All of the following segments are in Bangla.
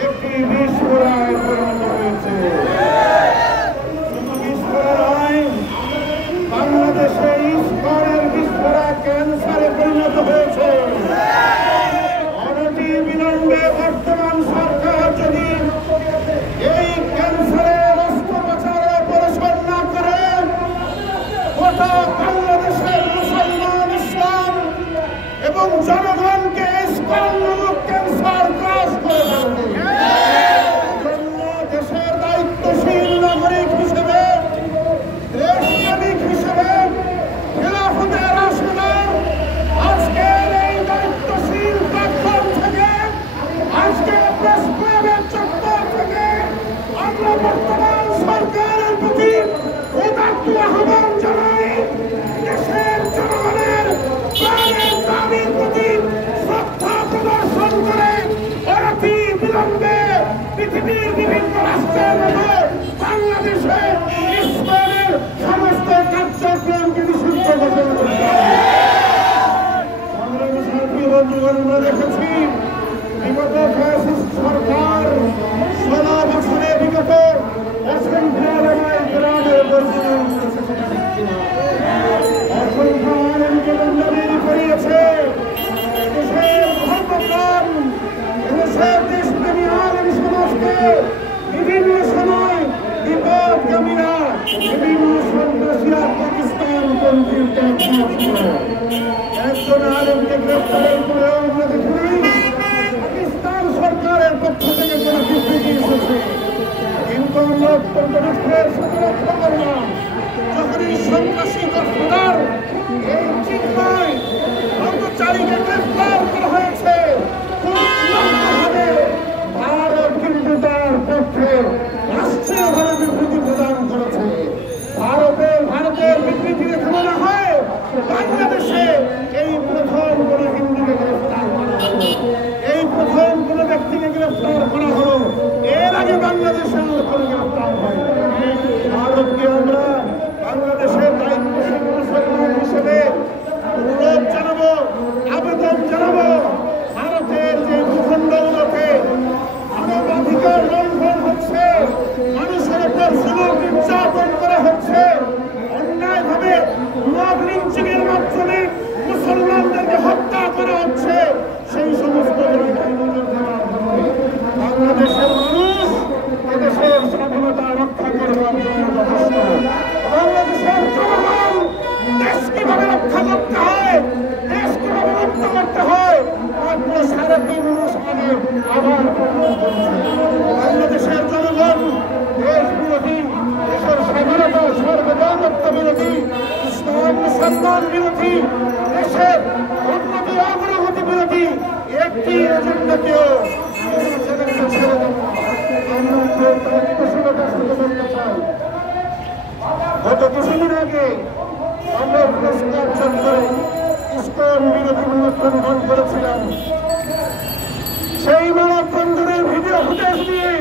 একটি বিস্ফোরণে পরিণত হয়েছে। শুধু বিস্ফোরণ, বাংলাদেশে ইস্কনের বিস্ফোরণ ক্যান্সারে পরিণত হয়েছে। অনতি বিলম্বে বর্তমান সরকার যদি এই ক্যান্সারের অস্ত্রোপচার অপারেশন না করে গোটা বাংলাদেশের মুসলমান, ইসলাম এবং জনগণকে ইস্কন নামক ক্যান্সার গ্রাস করে ফেলবে। দেশের দায়িত্বশীল নাগরিক হিসেবে, দেশপ্রেমিক হিসেবে, খেলাফতের রাশিদার আজকের এই দায়িত্বশীল প্ল্যাটফর্ম থেকে, আজকে প্রেস ক্লাবের চত্বর থেকে আমরা বর্তমান সরকারের প্রতি উদাত্ত আহ্বান জানাই। দেশের জনগণের প্রাণের দাবির প্রতি শ্রদ্ধা প্রদর্শন করে অনতি বিলম্বে পৃথিবীর বিভিন্ন রাষ্ট্রের মতো বাংলাদেশে ইসলামের সমস্ত কার্যক্রমকে নিষিদ্ধ ঘোষণা করতে হবে। আমরা দেখেছি বিগত ফ্যাসিস্ট সরকার 16 বছরে বিগত অসংখ্য গ্রামের বর্জন অসংখ্য আলেমকে বন্দাবি করিয়েছে। দেশের ধর্মপ্রাণ, দেশের দেশপ্রেমী আলেম সমাজকে বিভিন্ন সময় বিপদগামীরা, বিভিন্ন সন্ত্রাসীরা পাকিস্তানপন্থীর একজন আলেমকে গ্রেফতারের পরেও আমরা দেখি নাই পাকিস্তান সরকারের পক্ষ থেকে কোন বিবৃতি এসেছে। কিন্তু আমরা অত্যন্ত দুঃখের সাথে লক্ষ্য করলাম যখন এই সন্ত্রাসী গঠনদার এই চিন্তায় কর্মচারীকে গ্রেফতার করা হয়েছে, ভারত কিন্তু তার পক্ষে রাষ্ট্রীয়ভাবে বিবৃতি প্রদান করেছে। ভারতের বিবৃতি দেখে মনে হয় বাংলাদেশে এই প্রথম কোন হিন্দুকে গ্রেফতার করা হলো, এই প্রথম কোন ব্যক্তিকে গ্রেফতার করা হলো। এর আগে বাংলাদেশে আর কোন গ্রেফতার হয়। ভারতকে আমরা বাংলাদেশের দায়িত্বশীল মুসলমান হিসেবে অনুরোধ জানাবো, আবেদন জানাবো, ভারতের যে ভূখণ্ডগুলোতে মানবাধিকার লঙ্ঘন হচ্ছে, মানুষের উপর জুলুম নির্যাতন করা হচ্ছে, অন্যায়ভাবে মব লিঞ্চিং এর মাধ্যমে মুসলমানদেরকে হত্যা করা হচ্ছে, সেই সমস্ত জায়গায় নজর দেওয়ার জন্য বাংলাদেশের মানুষ এদেশের স্বাধীনতা রক্ষা করবার জন্য যথেষ্ট। বাংলাদেশের জনগণ দেশ কিভাবে রক্ষা করতে হয়, দেশ কিভাবে রক্ষা করতে হয় মাত্র 3.5 মাস আগে আবার বাংলাদেশের জনগণ দেশ বিরোধী, দেশের স্বাধীনতা সার্বভৌমত্ব বিরোধী, ইসলাম মুসলমান বিরোধী, দেশের উন্নতি অগ্রগতি বিরোধী একটি এজেন্ডাকেও গত কিছুদিন আগে আমরা প্রেস ক্লাব চত্বরে ইসকন বিরোধী মানববন্ধন করেছিলাম। সেই মানববন্ধনের ভিডিও ফুটেজ দিয়ে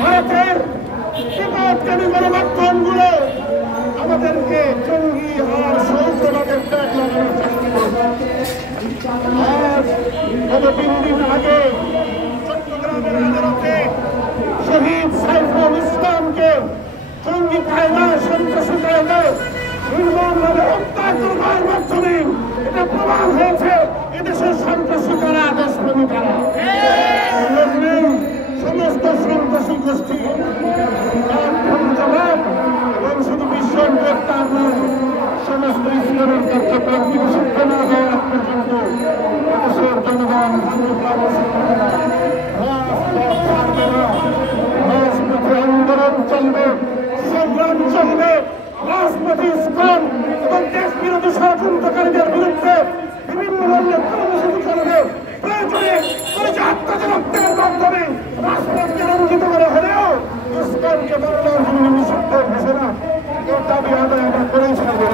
ভারতের বিপদগামী গণমাধ্যমগুলো আমাদেরকে জঙ্গি আর সৌন্দর্যের ট্যাগ লাগানোর চেষ্টা করছে। আজ গত 3 দিন আগে চট্টগ্রামের আদালতে শহীদ সাইফুল ইসলামকে জঙ্গি কায়দায়, সন্ত্রাসী কায়দায় নির্মমভাবে হত্যা করবার মাধ্যমে এটা প্রমাণ হয়েছে এদেশের সন্ত্রাসী কারা, দেশপ্রেমী কারা। সমস্ত সন্ত্রাসী গোষ্ঠী জবাব এবং শুধু বিশ্বের গ্রেপ্তার নয়, সমস্ত ইসলামের কার্যক্রম নিষিদ্ধ না হওয়ার পর্যন্ত দেশের জনগণ রাজপথে আন্দোলন চলবে, সংগ্রাম চলবে, রাজপথে ইসকন এবং দেশ বিরোধী ষড়যন্ত্রকারীদের বিরুদ্ধে বিভিন্ন ধরনের কর্মসূচি চলবে। প্রয়োজনে আত্মহত্যা রক্তের মাধ্যমে রাজপথকে রঞ্জিত করে হলেও ইসকনকে বাংলার জন্য নিষিদ্ধ ঘোষণা এর দাবি আদায় আমরা করেই ছাড়বো।